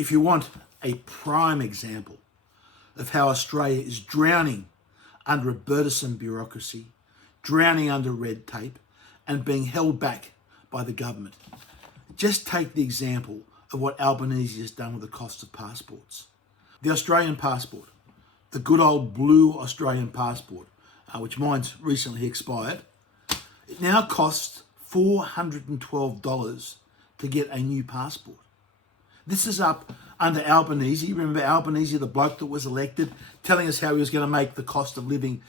If you want a prime example of how Australia is drowning under a burdensome bureaucracy, drowning under red tape, and being held back by the government, just take the example of what Albanese has done with the cost of passports. The Australian passport, the good old blue Australian passport, which mine's recently expired, it now costs $412 to get a new passport. This is up under Albanese. Remember Albanese, the bloke that was elected, telling us how he was going to make the cost of living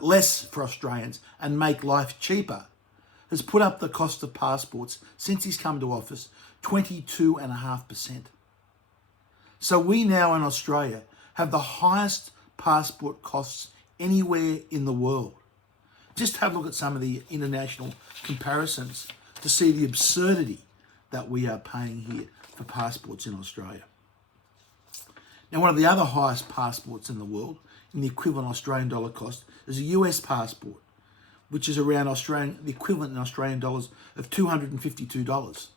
less for Australians and make life cheaper, has put up the cost of passports since he's come to office 22.5%. So we now in Australia have the highest passport costs anywhere in the world. Just have a look at some of the international comparisons to see the absurdity that we are paying here for passports in Australia. Now, one of the other highest passports in the world, in the equivalent Australian dollar cost, is a US passport, which is around the equivalent in Australian dollars of $252.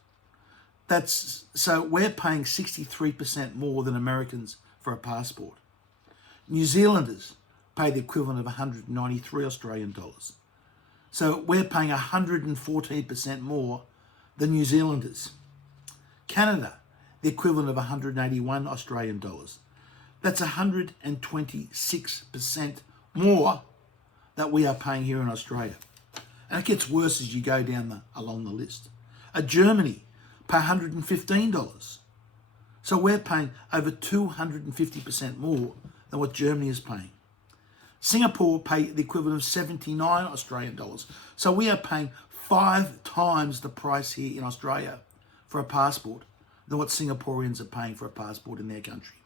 So we're paying 63% more than Americans for a passport. New Zealanders pay the equivalent of 193 Australian dollars. So we're paying 114% more than New Zealanders. Canada, the equivalent of 181 Australian dollars. That's 126% more that we are paying here in Australia. And it gets worse as you go down along the list. Germany pay $115. So we're paying over 250% more than what Germany is paying. Singapore pay the equivalent of 79 Australian dollars. So we are paying 5 times the price here in Australia for a passport than what Singaporeans are paying for a passport in their country.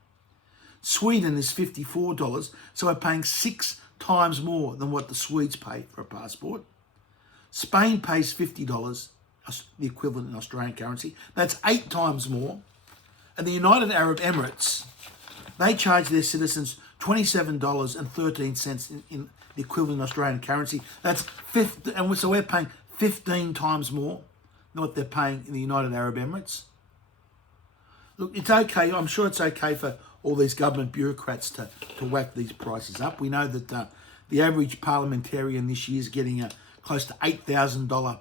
Sweden is $54, so we're paying 6 times more than what the Swedes pay for a passport. Spain pays $50, the equivalent in Australian currency. That's 8 times more. And the United Arab Emirates, they charge their citizens $27.13 in the equivalent Australian currency. That's so we're paying 15 times more than what they're paying in the United Arab Emirates. Look, it's okay. I'm sure it's okay for all these government bureaucrats to whack these prices up. We know that the average parliamentarian this year is getting a close to $8,000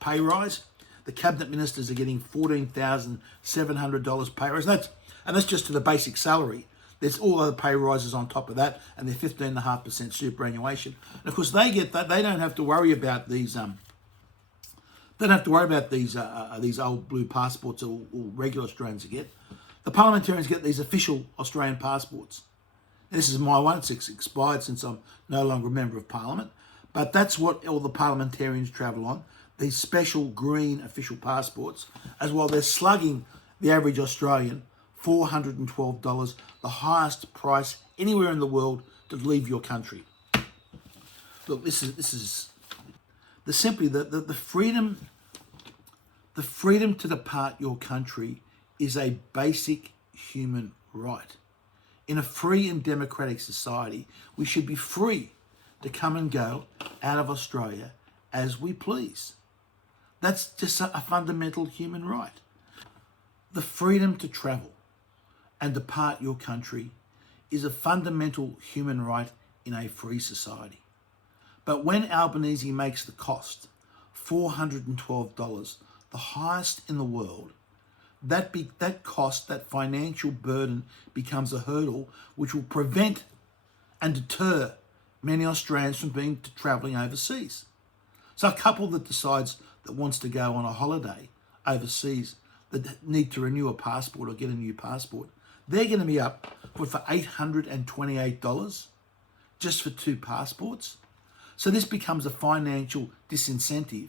pay rise. The cabinet ministers are getting $14,700 pay rise. And that's just to the basic salary. There's all other pay rises on top of that, and their 15.5% superannuation. And of course, they get that. They don't have to worry about these. They don't have to worry about these old blue passports or regular Australians get. The parliamentarians get these official Australian passports. And this is my one. It's expired since I'm no longer a member of Parliament. But that's what all the parliamentarians travel on, these special green official passports, as while they're slugging the average Australian $412, the highest price anywhere in the world to leave your country. Look, this is the freedom to depart your country is a basic human right. In a free and democratic society, we should be free to come and go out of Australia as we please. That's just a fundamental human right. The freedom to travel and depart your country is a fundamental human right in a free society. But when Albanese makes the cost $412, the highest in the world, that cost, that financial burden becomes a hurdle which will prevent and deter many Australians from travelling overseas. So a couple that decides that wants to go on a holiday overseas, that need to renew a passport or get a new passport, they're going to be up for $828 just for 2 passports. So this becomes a financial disincentive,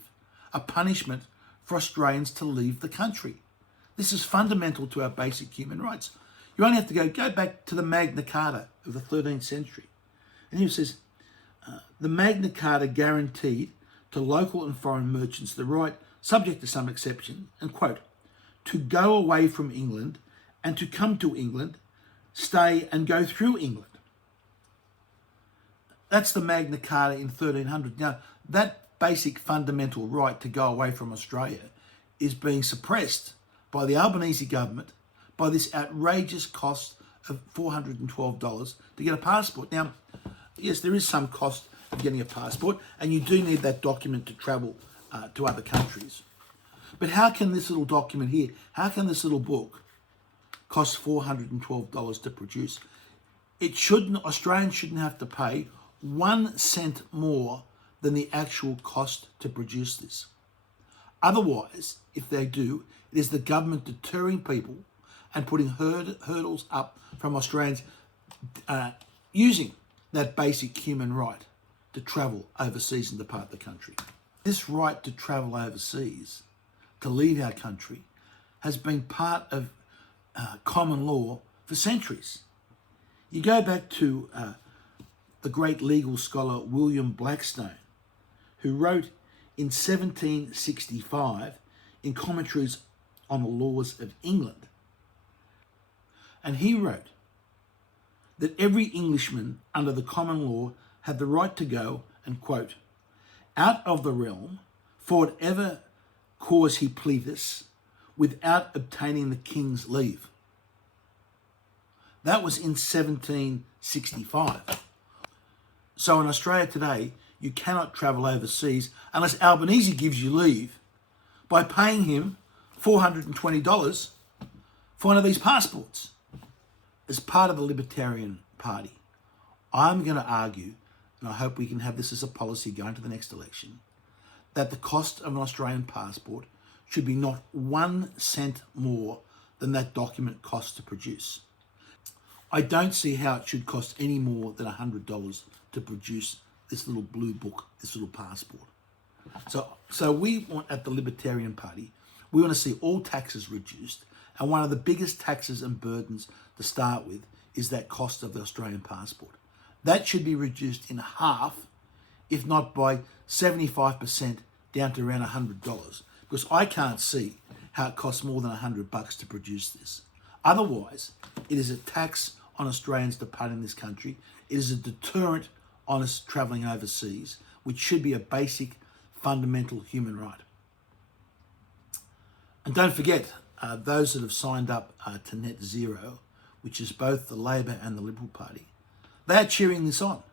a punishment for Australians to leave the country. This is fundamental to our basic human rights. You only have to go back to the Magna Carta of the 13th century. And here it says, the Magna Carta guaranteed to local and foreign merchants the right, subject to some exception, and quote, to go away from England and to come to England, stay and go through England. That's the Magna Carta in 1300. Now, that basic fundamental right to go away from Australia is being suppressed by the Albanese government, by this outrageous cost of $412 to get a passport. Now, yes, there is some cost of getting a passport, and you do need that document to travel to other countries. But how can this little document here, how can this little book cost $412 to produce? Australians shouldn't have to pay 1 cent more than the actual cost to produce this. Otherwise, if they do, it is the government deterring people and putting hurdles up from Australians using that basic human right to travel overseas and depart the country. This right to travel overseas, to leave our country, has been part of common law for centuries. You go back to the great legal scholar William Blackstone, who wrote in 1765 in Commentaries on the Laws of England. And he wrote that every Englishman under the common law had the right to go, and quote, out of the realm for whatever cause he pleaseth, without obtaining the king's leave. That was in 1765. So in Australia today, you cannot travel overseas unless Albanese gives you leave by paying him $420 for one of these passports. As part of the Libertarian Party, I'm going to argue, and I hope we can have this as a policy going to the next election, that the cost of an Australian passport should be not 1 cent more than that document costs to produce. I don't see how it should cost any more than $100 to produce this little blue book, this little passport. So we want, at the Libertarian Party, we want to see all taxes reduced, and one of the biggest taxes and burdens to start with is that cost of the Australian passport. That should be reduced in half, if not by 75%, down to around $100, because I can't see how it costs more than $100 to produce this. Otherwise, it is a tax on Australians departing this country. It is a deterrent on us travelling overseas, which should be a basic, fundamental human right. And don't forget, those that have signed up to Net Zero, which is both the Labor and the Liberal Party, they are cheering this on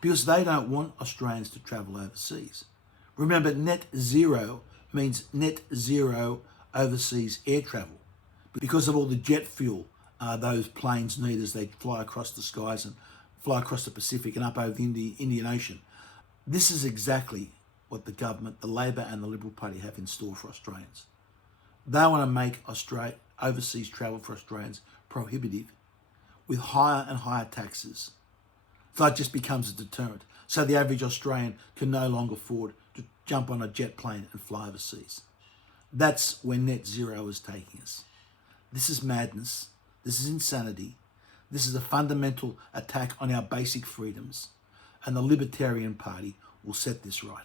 because they don't want Australians to travel overseas. Remember, Net Zero means net zero overseas air travel because of all the jet fuel those planes need as they fly across the skies and fly across the Pacific and up over the Indian Ocean. This is exactly what the government, the Labor and the Liberal Party have in store for Australians. They want to make overseas travel for Australians prohibitive with higher and higher taxes. So it just becomes a deterrent. So the average Australian can no longer afford to jump on a jet plane and fly overseas. That's where net zero is taking us. This is madness. This is insanity. This is a fundamental attack on our basic freedoms. And the Libertarian Party will set this right.